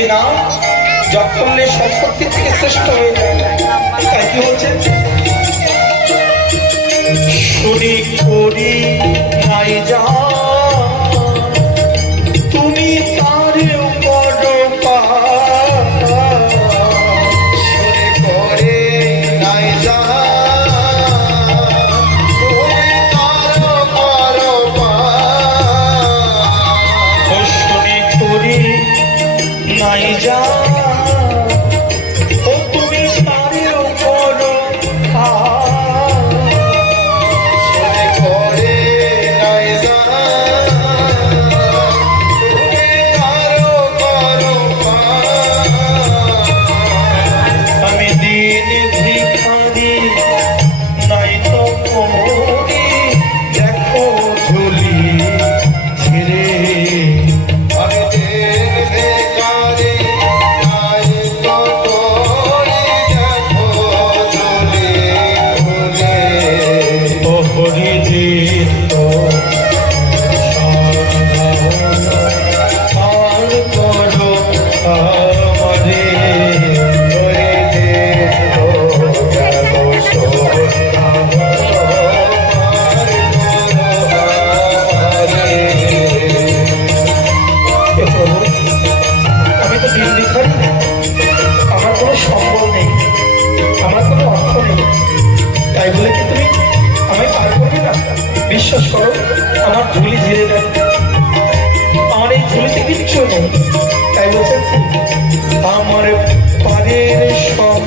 বুঝে নাও যখন সম্পত্তি থেকে শ্রেষ্ঠ হয়ে যায়। তাই কি হচ্ছে? শুনি করি নাই যা নাই যা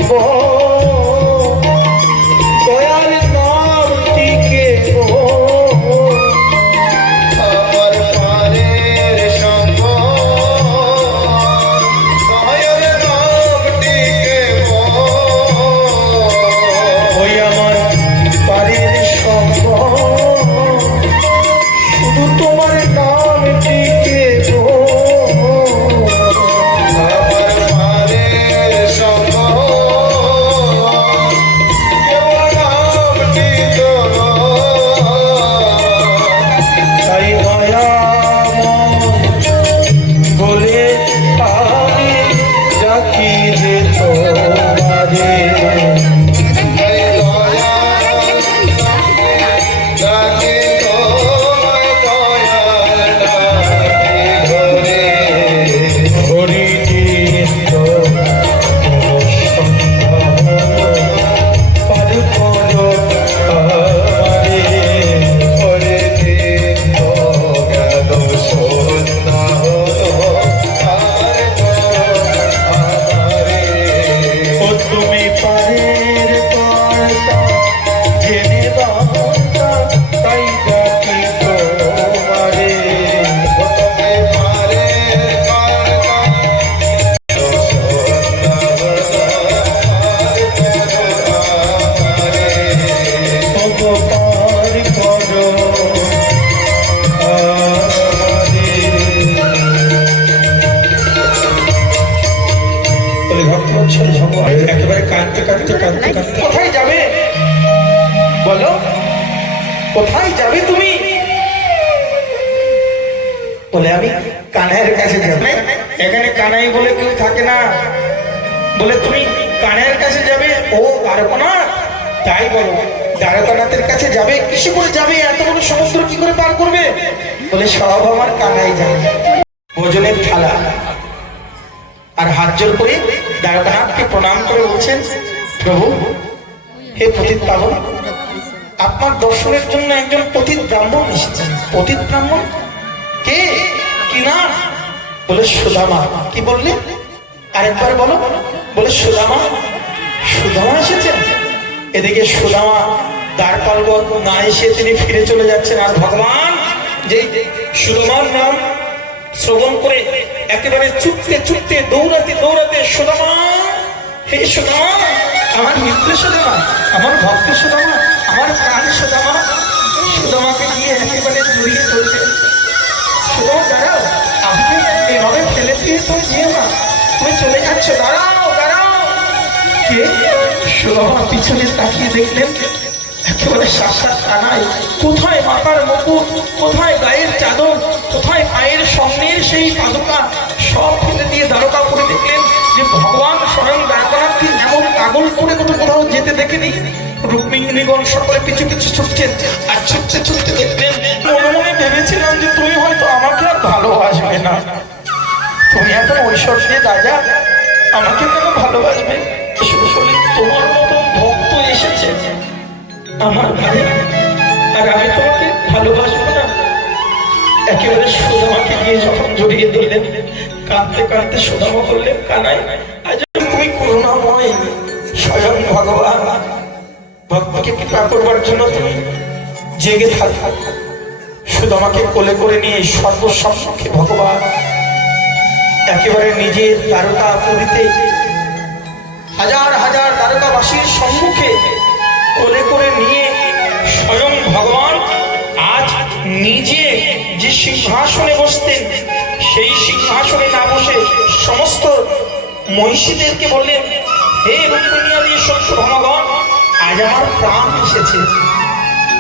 for আমারে ভক্তবৎসল ভগবান। একেবারে কাঁদতে কাঁদতে কাঁদতে কাঁদতে। কোথায় যাবে? বলো। কোথায় যাবে তুমি? বলে আমি কানাইয়ের কাছে যাবে। এখানে কানাই বলে কেউ থাকে না। বলে তুমি কানাইয়ের কাছে যাবে? ও দ্বারকনা তাই বলো দ্বারকানাথের কাছে যাবে? কিসে করে যাবে? এত বড় সমুদ্র কি করে পার করবে? বলে সব আমার কানাই যাবে ভোজনের থালা। আর হাত জোর করে দ্বারকানাথকে প্রণাম করে বলছেন, প্রভু, হে পতিত পাবন আপনার দর্শনের জন্য একজন পতিত ব্রাহ্মণ এসেছেন। পতিত ব্রাহ্মণ? কে? কি নাম? বলে সুদামা। কি বললে? আরেকবার বলো। বলে সুদামা সুদামা এসেছেন? এদিকে সুদামা দ্বারপালগ না এসে তিনি ফিরে চলে যাচ্ছেন। আর ভগবান যে সুদামার নাম শ্রবণ করে একেবারে চুপতে চুপতে দৌড়াতে দৌড়াতে সুদামা হে সুদামা আমার মিত্র সুদামা আমার ভক্ত সুদামা আমার প্রাণ সুদামা সুদামাকে নিয়ে একেবারে জড়িয়ে ধরবে সুদামা দাঁড়াও আপনি এভাবে ফেলে দিয়ে তুমি যেও না। তুমি চলে যাচ্ছ, দাঁড়াও দাঁড়াও। কে? সুদামা পিছনে তাকিয়ে দেখলেন একেবারে সাক্ষাৎ কানাই কোথায় মাথার মুকুট, কোথায় গায়ের চাদর, কোথায় পায়ের স্বর্ণের সেই পাদুকা, সব ফেলে দিয়ে দ্বারকা করে দেখলেন যে ভগবান স্বয়ং দ্বারকানাথকে এমন পাগল করে কোথাও কোথাও যেতে দেখেনি। রুক্মিণীগণ সকলে পিছু পিছু ছুটছেন আর ছুটতে ছুটতে দেখলেন, মনে মনে ভেবেছিলাম যে তুমি হয়তো আমাকে আর ভালোবাসবে না। তুমি এখন ঐশ্বর্যে রাজা, আমাকে কেন ভালোবাসবে? তোমার মতন ভক্ত এসেছে। আমার ঘরে আর আমি তোমাকে ভালোবাসবো না। একেবারে সুদামাকে গিয়ে যখন জড়িয়ে দিলেন কাঁদতে কাঁদতে সুদামা করলেন কানাই, আজ তুমি করুণাময় স্বয়ং ভগবান। ভক্তকে কৃপা করবার জন্য তুমি জেগে থাক। সুদামাকে কোলে করে নিয়ে সর্বসম্মুখে ভগবান একেবারে নিজের দ্বারকা পুরীতে হাজার হাজার দ্বারকাবাসীর সম্মুখে কোলে করে নিয়ে স্বয়ং ভগবান আজ নিজে যে সিংহাসনে বসতেন, সেই সিংহাসনে না বসে সমস্ত মহিষীদেরকে বললেন, হে সত্য ভগবান, আজ আমার প্রাণ এসেছে।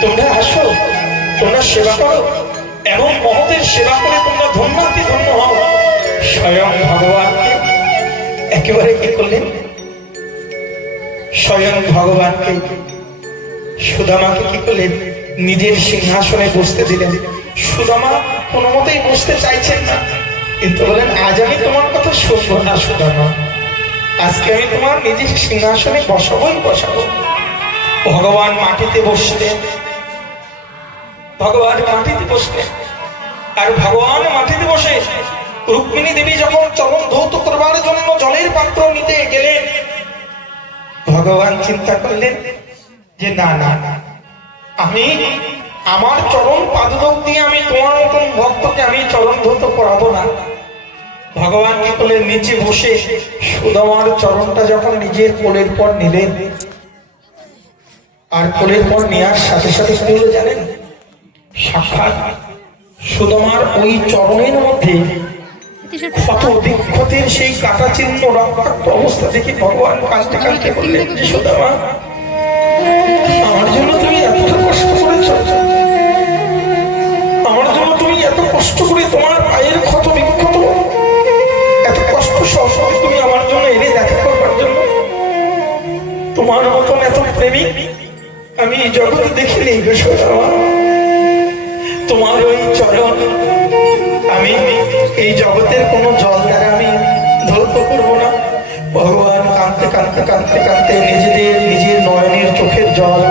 তোমরা আসো, তোমরা সেবা করো এমন মহতের সেবা করে তোমরা ধন্যাতি ধন্য হও। স্বয়ং ভগবানকে একেবারে কি করলেন স্বয়ং ভগবানকে সুদামাকে কি করলেন? নিজের সিংহাসনে বসতে দিলেন। সুদামা কোনো মতেই বসতে চাইছেন না। কিন্তু বলেন, আজ আমি তোমার কথা শুনব না সুদামা। আজকে আমি তোমার নিজের সিংহাসনে বসাবই বসাবো। ভগবান মাটিতে বসলেন। ভগবান মাটিতে বসলেন। আর ভগবান মাটিতে বসে রুক্মিণী দেবী যখন চরণ ধৌত করবার জন্য জলের পাত্র নিতে গেলেন, ভগবান চিন্তা করলেন যে না না। আমি আমার চরণ পাদক দিয়ে আমি তোমার মতন ভক্তকে আমি চরণ ধৌত করাবো না। ভগবান কি করলেন নিচে বসে সুদামার চরণটা যখন নিজের কোলের পর নিলেন, আর কোলের পর নেওয়ার সাথে সাথে কি হলো জানেন? সাক্ষাৎ সুদামার ওই চরণের মধ্যে কত বিক্ষতের সেই কাটা চিহ্ন রক্তাক্ত অবস্থা দেখে ভগবান কাঁদতে কাঁদতে বললেন, সুদামা আমার জন্য তুমি এতটা কষ্ট করেছ আমার জন্য তুমি এত কষ্ট করে তোমার পায়ের ক্ষত বিক্ষত। এত কষ্ট সহসে তুমি আমার জন্য এনে দেখা করবার জন্য। তোমার মতন এত প্রেমিক আমি জগতে দেখিনি সুদামা তোমার ওই চরণ আমি এই জগতের কোনো জল দ্বারা আমি ধৌত করব না। ভগবান কাঁদতে কাঁদতে কাঁদতে কাঁদতে নিজেদের নিজের নয়নের চোখের জল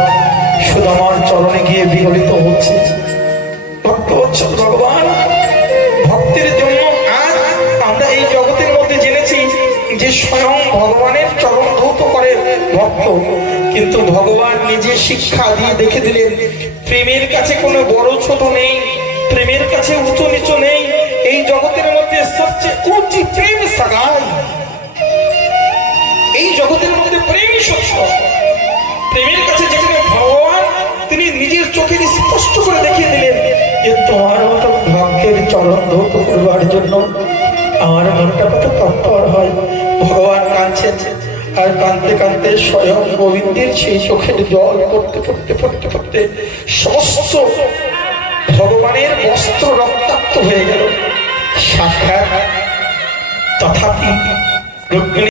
আমার চরণে গিয়ে বিগলিত হচ্ছে। ভগবান। ভক্তের জন্য আজ আমরা এই জগতের মধ্যে জেনেছি যে স্বয়ং ভগবানের চরণ ধৌত করে ভক্ত। কিন্তু ভগবান নিজে শিক্ষা দিয়ে দেখে দিলেন, প্রেমের কাছে কোনো বড় ছোট নেই, প্রেমের কাছে উঁচু নিচু নেই, এই জগতের মধ্যে সবচেয়ে উঁচু প্রেম সাগাই এই জগতের মধ্যে প্রেমই সত্য। প্রেমের যে তোমার মতো ভক্তের চরণ ধৌত করবার জন্য আমার মনটা কত তৎপর হয়। ভগবান কাঁদছেন আর কাঁদতে কাঁদতে স্বয়ং গোবিন্দের সেই চোখের জল পড়তে পড়তে পড়তে পড়তে সমস্ত ভগবানের বস্ত্র রক্তাক্ত হয়ে গেল। সাক্ষাৎ তথাপি রুক্মিণী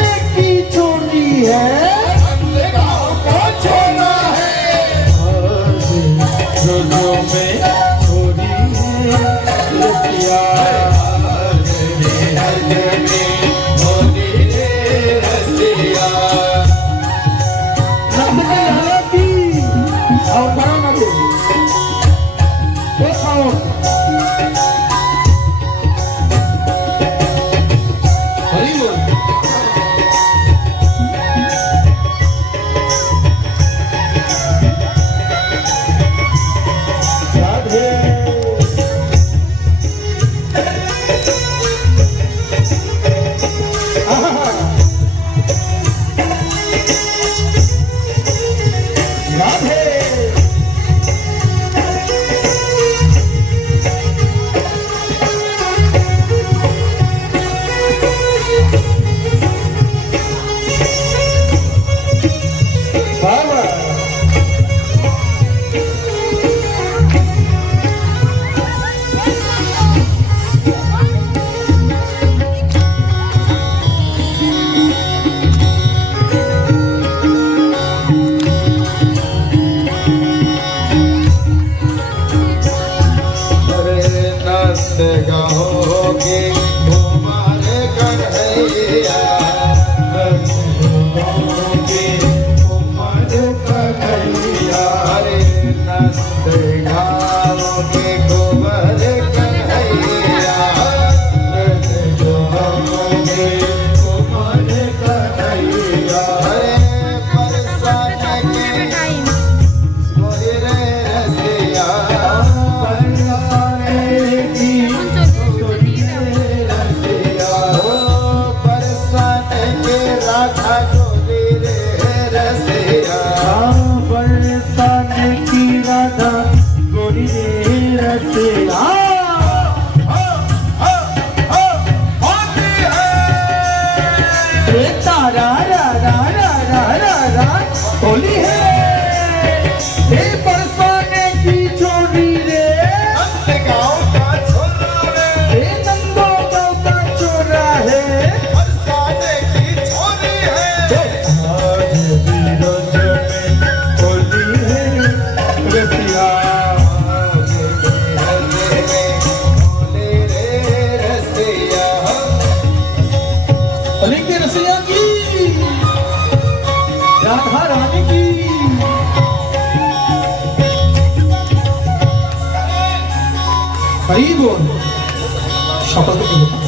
হরি বল সকলকে